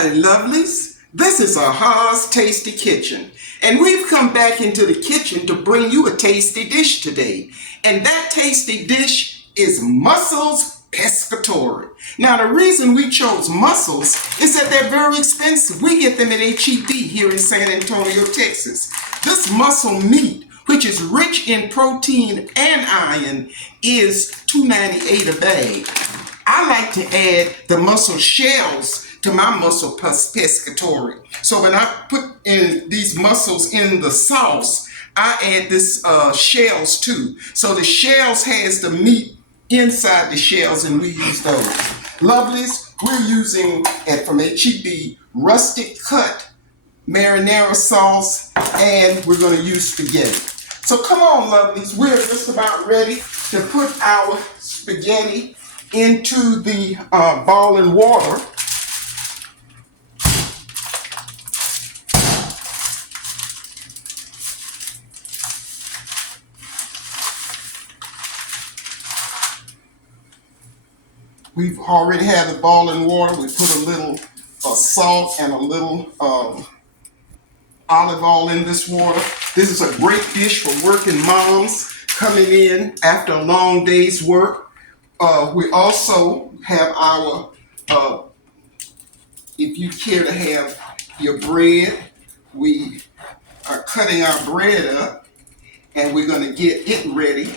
Hi, lovelies. This is Aha's Tasty Kitchen, and we've come back into the kitchen to bring you a tasty dish today. And that tasty dish is mussels pescatori. Now, the reason we chose mussels is that they're very expensive. We get them at HEB here in San Antonio, Texas. This mussel meat, which is rich in protein and iron, is $2.98 a bag. I like to add the mussel shells to my mussel pescatori. So when I put in these mussels in the sauce, I add this shells too. So the shells has the meat inside the shells, and we use those. Lovelies, we're using from HEB rustic cut marinara sauce, and we're going to use spaghetti. So come on, lovelies, we're just about ready to put our spaghetti into the boiling water. We've already had the boiling water. We put a little salt and a little olive oil in this water. This is a great dish for working moms coming in after a long day's work. We also have our, if you care to have your bread, we are cutting our bread up, and we're going to get it ready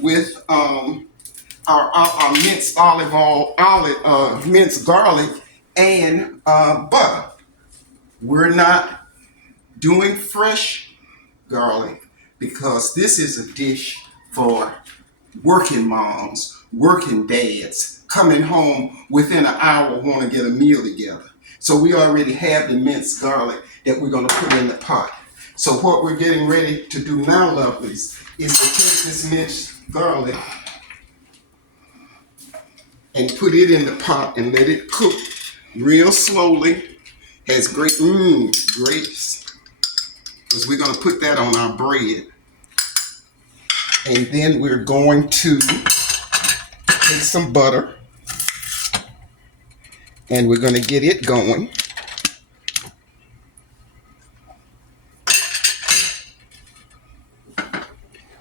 with our minced olive oil, minced garlic, and butter. We're not doing fresh garlic because this is a dish for working moms, working dads, coming home within an hour want to get a meal together. So we already have the minced garlic that we're going to put in the pot. So what we're getting ready to do now, lovelies, is to take this minced garlic and put it in the pot and let it cook real slowly. Has great, grapes, because we're going to put that on our bread. And then we're going to take some butter, and we're going to get it going.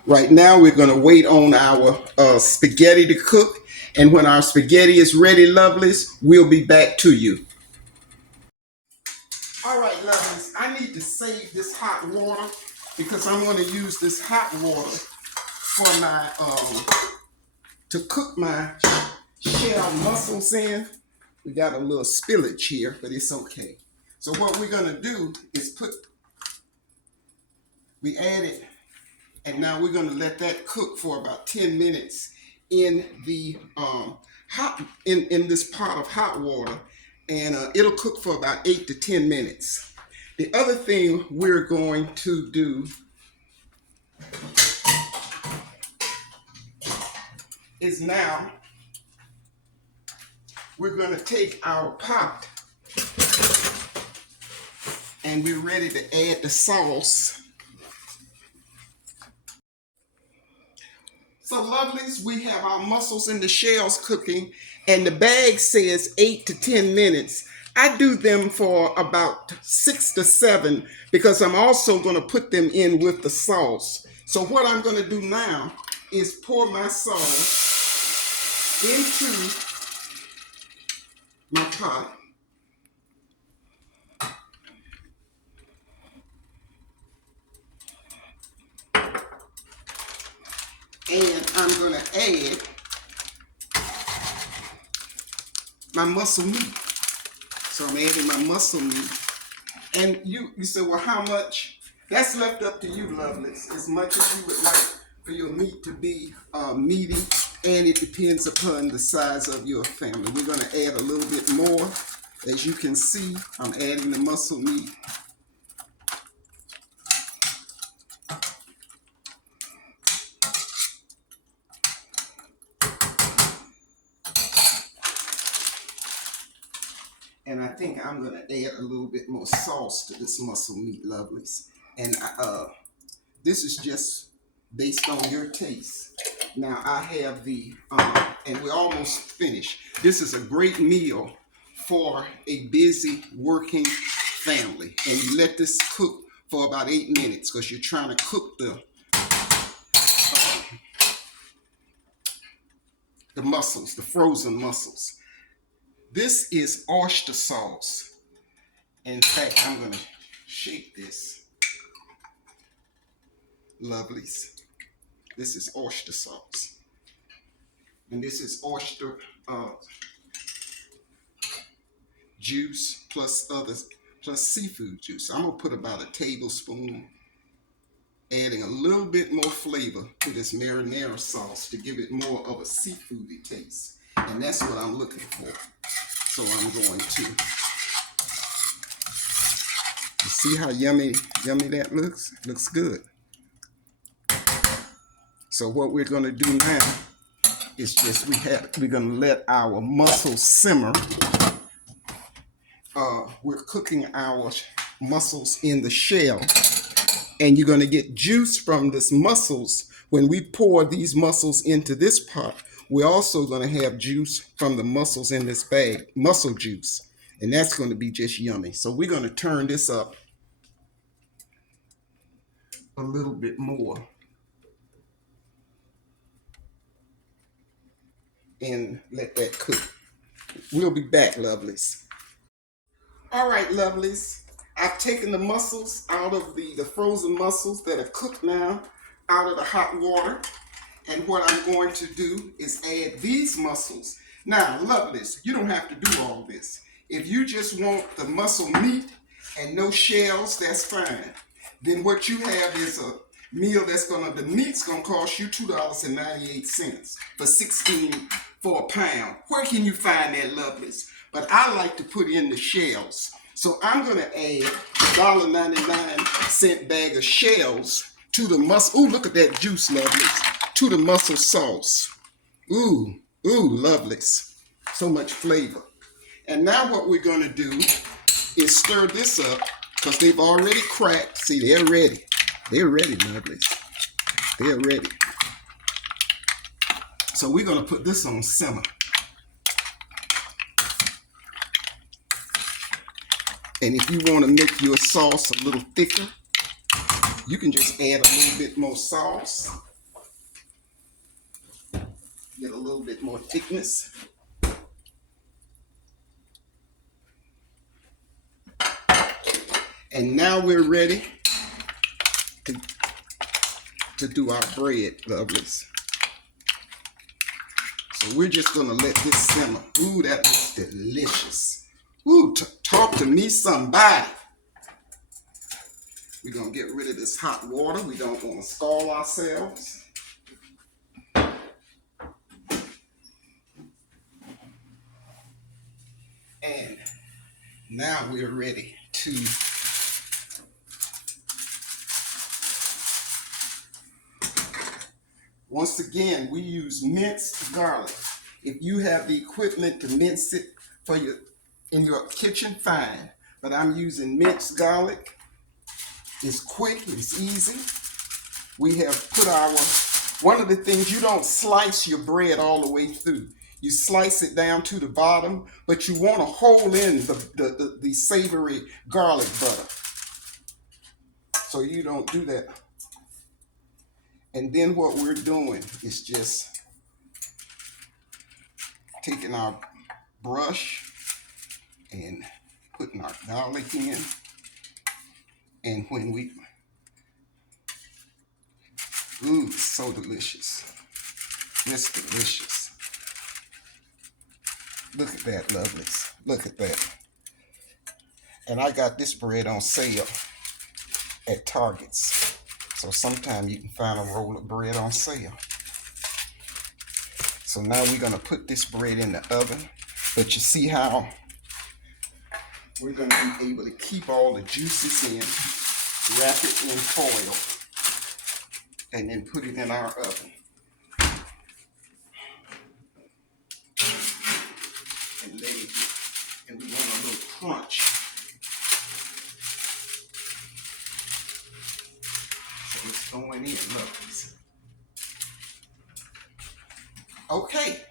Right now, we're going to wait on our spaghetti to cook. And when our spaghetti is ready, lovelies, we'll be back to you. All right, lovelies, I need to save this hot water because I'm going to use this hot water for my, to cook my shell mussels in. We got a little spillage here, but it's okay. So what we're going to do is we add it, and now we're going to let that cook for about 10 minutes in the in this pot of hot water, and it'll cook for about 8 to 10 minutes. The other thing we're going to do is now we're going to take our pot and we're ready to add the sauce. So lovelies, we have our mussels in the shells cooking, and the bag says 8 to 10 minutes. I do them for about 6 to 7 because I'm also going to put them in with the sauce. So what I'm going to do now is pour my sauce into my pot. And I'm going to add my mussel meat. So I'm adding my mussel meat. And you say, well, how much? That's left up to you, lovelies. As much as you would like for your meat to be meaty, and it depends upon the size of your family. We're going to add a little bit more. As you can see, I'm adding the mussel meat. And I think I'm going to add a little bit more sauce to this mussel meat, lovelies. And this is just based on your taste. Now I have and we're almost finished. This is a great meal for a busy working family. And you let this cook for about 8 minutes because you're trying to cook the mussels, the frozen mussels. This is oyster sauce. In fact, I'm going to shake this. Lovelies. This is oyster sauce. And this is oyster juice plus seafood juice. I'm going to put about a tablespoon, adding a little bit more flavor to this marinara sauce to give it more of a seafoody taste. And that's what I'm looking for. So I'm going to, you see how yummy that looks? Looks good. So what we're going to do now is just we're going to let our mussels simmer. We're cooking our mussels in the shell, and you're going to get juice from this mussels. When we pour these mussels into this pot, we're also going to have juice from the mussels in this bag, mussel juice, and that's going to be just yummy. So we're going to turn this up a little bit more and let that cook. We'll be back, lovelies. All right, lovelies. I've taken the mussels out of the frozen mussels that are cooked now out of the hot water. And what I'm going to do is add these mussels. Now, lovelies, you don't have to do all this. If you just want the mussel meat and no shells, that's fine. Then what you have is a meal the meat's gonna cost you $2.98 for a pound. Where can you find that, lovelies? But I like to put in the shells. So I'm gonna add a $1.99 bag of shells to the mussel. Ooh, look at that juice, lovelies. To the mussel sauce. Ooh, lovelies. So much flavor. And now what we're gonna do is stir this up because they've already cracked. See, they're ready. They're ready, lovelies. They're ready. So we're gonna put this on simmer. And if you want to make your sauce a little thicker, you can just add a little bit more sauce. Get a little bit more thickness. And now we're ready to do our bread, lovelies. So we're just gonna let this simmer. Ooh, that looks delicious. Ooh, talk to me, somebody. We're gonna get rid of this hot water. We don't want to scald ourselves. And now we're ready to once again, we use minced garlic. If you have the equipment to mince it in your kitchen, fine. But I'm using minced garlic. It's quick, it's easy. We have put one of the things, you don't slice your bread all the way through. You slice it down to the bottom, but you want to hold in the savory garlic butter. So you don't do that. And then what we're doing is just taking our brush and putting our garlic in. And when ooh, so delicious. It's delicious. Look at that, lovelies. Look at that. And I got this bread on sale at Target's. So sometime you can find a roll of bread on sale. So now we're gonna put this bread in the oven. But you see how we're gonna be able to keep all the juices in, wrap it in foil, and then put it in our oven. And let it get, and we want a little crunch. So it's going in, lovelies. Okay.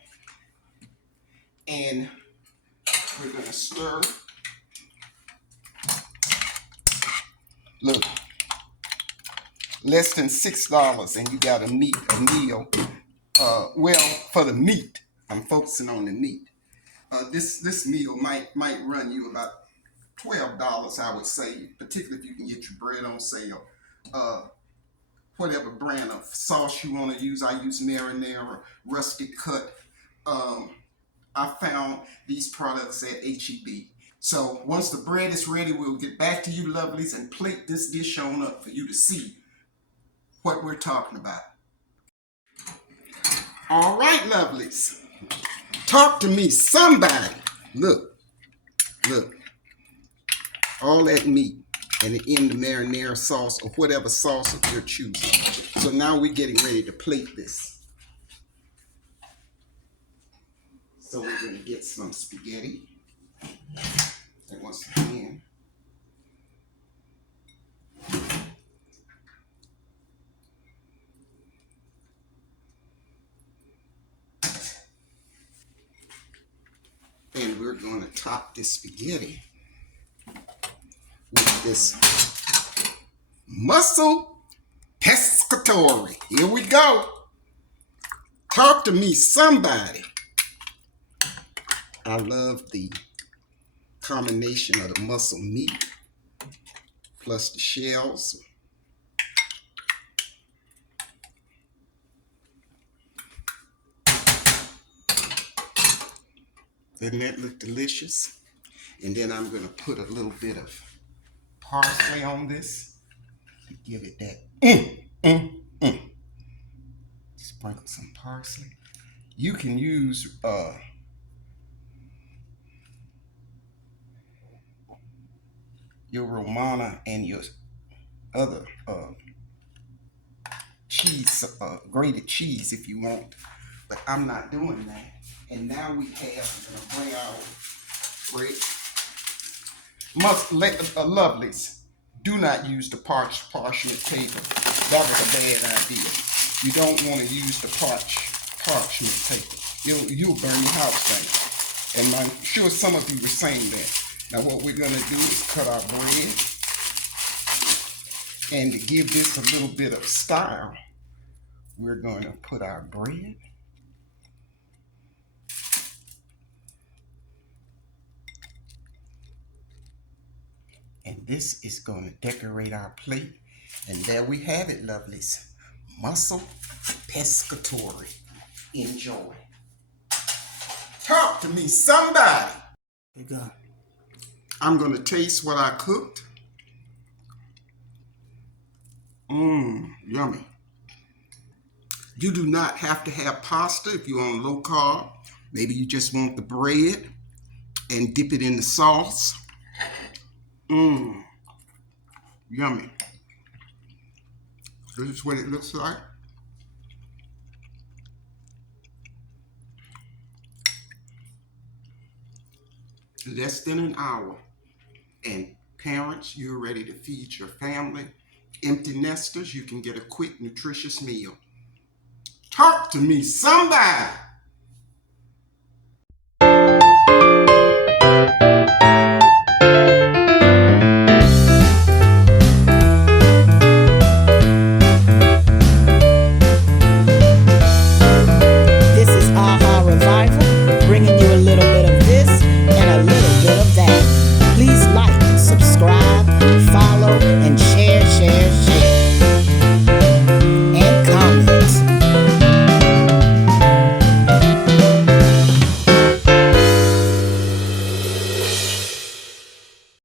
And we're gonna stir. Look, less than $6 and you got a meal. Well, for the meat, I'm focusing on the meat. This meal might run you about $12, I would say, particularly if you can get your bread on sale. Whatever brand of sauce you want to use. I use marinara, rustic cut. I found these products at HEB. So once the bread is ready, we'll get back to you, lovelies, and plate this dish on up for you to see what we're talking about. All right, lovelies. Talk to me, somebody. Look. All that meat and in the marinara sauce or whatever sauce you're choosing. So now we're getting ready to plate this. So we're going to get some spaghetti. And once again, and we're going to top this spaghetti with this mussel pescatore. Here we go. Talk to me, somebody. I love the combination of the mussel meat plus the shells. Doesn't that look delicious? And then I'm going to put a little bit of parsley on this. Give it that. Sprinkle some parsley. You can use your Romana and your other cheese, grated cheese if you want, but I'm not doing that. And now we have, I'm gonna bring our bread. Lovelies, do not use the parchment paper. That was a bad idea. You don't want to use the parchment paper. You'll burn your house down. And I'm sure some of you were saying that. Now what we're going to do is cut our bread. And to give this a little bit of style, we're going to put our bread. And this is going to decorate our plate. And there we have it, lovelies. Mussel pescatore. Enjoy. Talk to me, somebody. Here you go. I'm going to taste what I cooked. Yummy. You do not have to have pasta if you're on low carb. Maybe you just want the bread and dip it in the sauce. Yummy. This is what it looks like. Less than an hour. And parents, you're ready to feed your family. Empty nesters, you can get a quick, nutritious meal. Talk to me, somebody.